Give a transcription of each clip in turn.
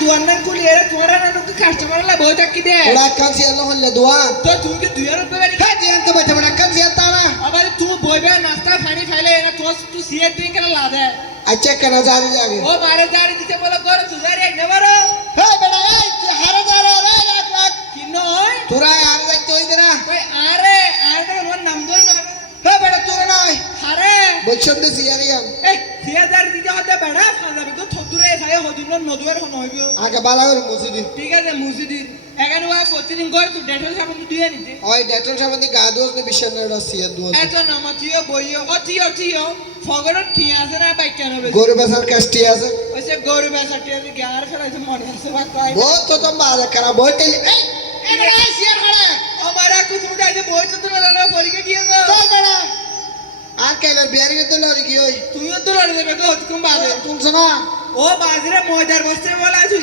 দুয়ার নাম কুলি এরা তোমার নাম তো কাস্টমার লা বহুত কি দে ওরা কান সিয়াল হলে দোয়া তো তুমি কি দুয়ার রুপে বাড়ি হ্যাঁ দিয়ান তো বাচ্চা বড় কান সিয়াল তারা আবার তুমি বইবে নাস্তা পানি খাইলে এরা তো তুই সিয়ার ড্রিঙ্ক করে লা দে আচ্ছা কেন জারি যাবে ও মারে জারি দিতে বলে করো তুই জারি এক নেবারো হ্যাঁ বেটা এই তুই হারে যারা রে রাখ রাখ কি নয় তোরা আর যাইতে হইবে না কই আরে আর তো আমার নাম ধরে না হ্যাঁ বেটা তোরা নয় আরে বলছেন তো সিয়ারিয়াম এই সিয়ার জারি দিতে হতে বেড়া ফাজাবি তো থদুরে খাই হদিন নদুয়ার হন হইব আগে বালা করে দিন ঠিক আছে মুসিদিন এখানে ওয়া প্রতিদিন করে তুই ডেটল সাবান দিয়ে নিতে ওই ডেটল সামনে গা দোস নে বিশাল না সিয়ার দোস এত নামাতিও বইও অতিও অতিও ফগরত ঠিক আছে না বাইক কেন বেশি গরু বেসার কাস্টি আছে। ওইসে গরু বেসাটি আছে গ্যার ফেলাইছে মনে আছে বা কয়। বহুত তো তো মারা করা বহুত এই! এই সিয়ার করে ও মারা কুছ উঠাইছে বই তো না পরীক্ষা দিয়েছ চল বেটা আর কেলার বিয়ারি তো কি ওই তুমিও তো লড়ে দেবে তো হতকুম বাজে? তুলছ না ও বাজরে ময়দার বস্তে বলা যে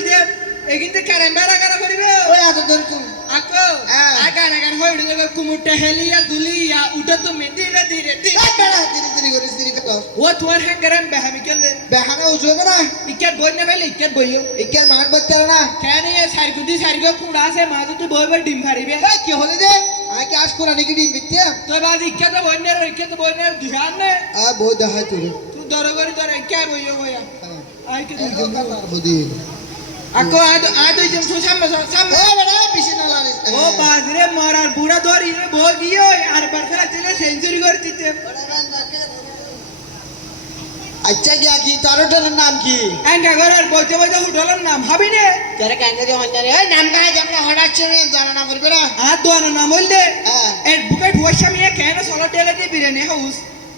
এগিনতে কারেম্বারা কারা করিবে? ওই ধরে তুল। আকো। হ্যাঁ। আগান আগান হইড় দেবে কুমুটে হেলিয়া দুলিয়া উঠা তো মে ধীরে ধীরে। বেটা ধীরে ধীরে করে ধীরে ফেলো ও তোমার হ্যাঙ্গারাম বেহামি কেন্দে বেহানা উজবে না ইকেট বই না পাইলে ইকেট বইও ইকের মাঠ বলতে না। কেন এ সাইকুদি সাইকো কুড়া আছে? মাঝে তো বই বই ডিম ফারিবে এই কি হলে যে? আই কি আজ কোরা নাকি ডিম বিতে তো বাদ ইকে তো না ইকে তো না দুহান নে। আ বহুত তোর। তুই দর করে দর কে বইও বইয়া। আকো আদ আদ জম সো সামনে সামনে এ বেটা বেশি না লাগে ও বাজরে মরার বুড়া ধরি রে বই গিয়ে আর বার খেলা দিলে সেঞ্চুরি করে দিতে আচ্ছা কি কি তারটার নাম কি এঙ্গা ঘরের বইতে বইতে হুটলের নাম ভাবি নে যারা কাঙ্গে যে হঞ্জারে এই নাম কাজ আমরা হঠাৎ ছেড়ে জানা না বলবে না আর দোয়ানো নাম হইলে এর বুকে ঢুয়াশা মিয়া কেন সলো টেলে দিয়ে বিরিয়ানি হাউস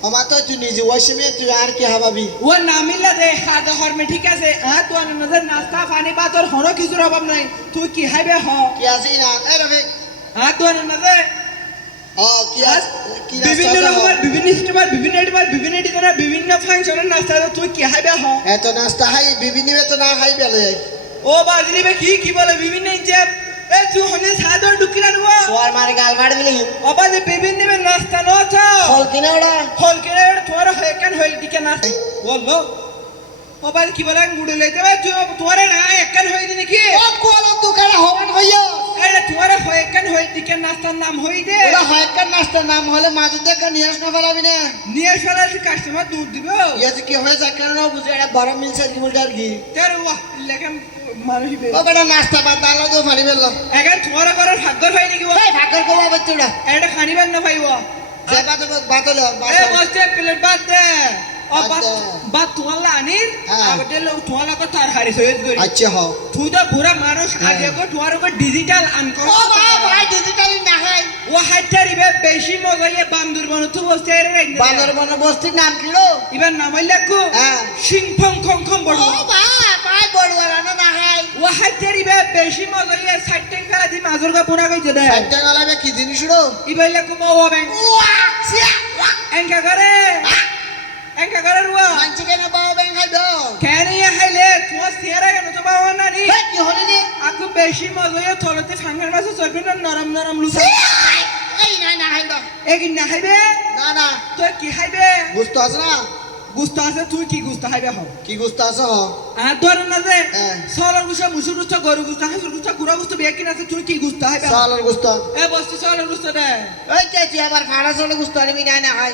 আমার তো তুই নিজে ওয়াশে মে তুই আর কি হাবাবি? ও নামিল্লা দে হাত হরমে ঠিক আছে। আর তো নজর নাস্তা পানি পাতর হনো কিছুর অভাব নাই। তুই কি হাইবে হ? কি আছে না? এই রবে আর তো নজর। ও কি আছে কি বিভিন্ন রকমের বিভিন্ন সিস্টেমের বিভিন্ন ডিবার বিভিন্ন ডিজাইনের বিভিন্ন ফাংশনের নাস্তা তুই কি হাইবে হ? এত নাস্তা হাই বিভিন্ন বেত না হাই বেলে ও বাজরি বে কি কি বলে বিভিন্ন ইঞ্চে এ তুই হনে সাদর ঢুকি না সোয়ার মারে গাল ফাড় দিলি অবাদে বিভিন্ন বে নাস্তা ন ছ ফল কিনে ওড়া হল কেনে তোর হয়ে কেন হয়ে দিকে নাস্তা? বলল অবাদ কি বলে গুড়ে লইতে বা তোরে না একখান হয়ে দিনি কি ও কোল দোকানে হওয়ান হইয়া এটা তোমার হয়ে কেন হয়ে দিকে নাস্তার নাম হই দে ওরা হয়কার নাস্তার নাম হলে মাঝে দেখে নিয়ে আসনা ফেলাবি না? নিয়ে ফেলা কাস্টমার দুধ দিবে। ইয়াতে কি হয়ে যাক কেন বুঝে? এটা বড় মিলছে কি বলতে আর কি। তার ওয়া বে ও বেটা নাস্তা বাদ দালা তো ফাড়ি বেললো এখন তোমার ঘরের ভাগ্য হয় নাকি ও? এই ভাগর কোবা বাচ্চাটা এটা খানিবার না পাইব যে বাদ বাতলে এ বসতে প্লেট বাদ দে। ও দে। বাদ তোমার আনির। আবতে লোক তোমার লোক তার হারি সহিত করি আচ্ছা হও তুই তো পুরা মানুষ। আগে কো তোমার উপর ডিজিটাল আনকর ও ভাই ভাই ডিজিটালি না হয় ও হাইটারিবে বেশি মজাইয়ে বান্দর মনে তুই বসতে রে বান্দর বন বস্তির নাম কি লো এবার নামাইলে কো। সিং ফং খং খং বড় ও ভাই ভাই বড়ুয়ারা না হয় ও হাইটারিবে বেশি মজাইয়ে সাইটেন করা দি মাজুর কা পুরা কইতে দে। সাইডটা গলাবে কি জিনিস লো ইবাইলে কো ও ব্যাং ওয়া সিয়া এঙ্কা করে। এঙ্কা করে রুয়া। মানছি কেন বাবা ব্যাং খাই দাও কেন ইয়া হাইলে তোমার সিয়ারা কেন তো বাবা না নি? কি হলে রে আকু বেশি মজাইয়ে থলতে ফাঙ্গার মাছ চলবে না নরম নরম লুসা এই না না খাই দাও এগিন না হাইবে না না। তুই কি হাইবে গুস্ত আছে না? গুস্ত আছে তুই কি গুস্ত হাইবে হও কি গুস্ত আছে হ? আর ধর না যে হ্যাঁ। গুস্তা মুসুর গুছা গরু গুছা হাসুর গুছা গুড়া গুছা বিয়ে কিনা আছে তুই কি গুস্তা হাইবে সালার গুস্ত। এ বস্তু সলার গুছা দে। কে তুই আবার ফাড়া চলে গুস্ত আনিবি না না খাই